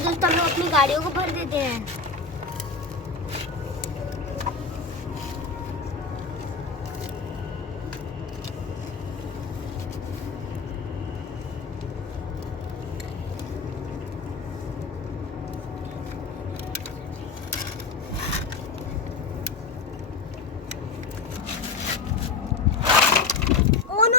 दोस्तों हम लोग अपनी गाड़ियों को भर देते हैं।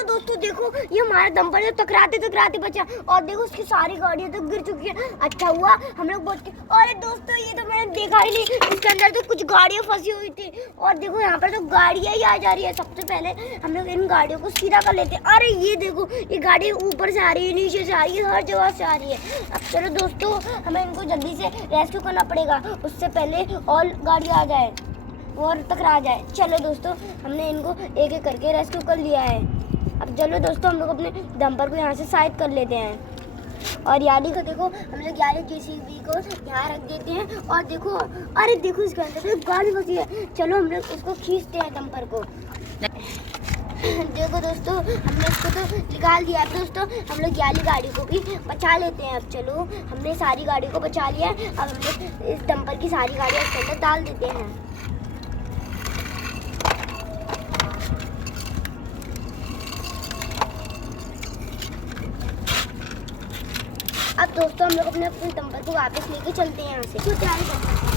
दोस्तों देखो ये हमारा डंपर जो टकराते टकराते बचा और देखो उसकी सारी गाड़ियां तो गिर चुकी है। अच्छा हुआ हम लोग बच के। अरे दोस्तों ये तो मैंने देखा ही नहीं, इसके अंदर तो कुछ गाड़ियां फंसी हुई थी और देखो यहाँ पर तो गाड़ियां ही आ जा रही है। सबसे पहले हम लोग इन गाड़ियों को सीधा कर लेते हैं। अरे ये देखो ये गाड़ी ऊपर से आ रही है, नीचे से आ रही है, हर जगह से आ रही है। अब चलो दोस्तों हमें इनको जल्दी से रेस्क्यू करना पड़ेगा, उससे पहले और गाड़ी आ जाए और टकरा जाए। चलो दोस्तों हमने इनको एक एक करके रेस्क्यू कर लिया है। अब चलो दोस्तों हम लोग अपने डंपर को यहाँ से साइड कर लेते हैं और यानी को देखो हम लोग यानी जेसीबी को यहाँ रख देते हैं और देखो अरे देखो इसके अंदर तो गाड़ी फंसी है। चलो हम लोग इसको खींचते हैं डंपर को। देखो दोस्तों हमने इसको तो निकाल दिया। अब दोस्तों हम लोग याली गाड़ी को भी बचा लेते हैं। अब चलो हमने सारी गाड़ी को बचा लिया है। अब हम लोग इस डंपर की सारी गाड़ियाँ इसके अंदर डाल देते हैं। अब दोस्तों हम लोग अपने डंपर को वापस लेके चलते हैं यहाँ से। तो तैयारी करते हैं।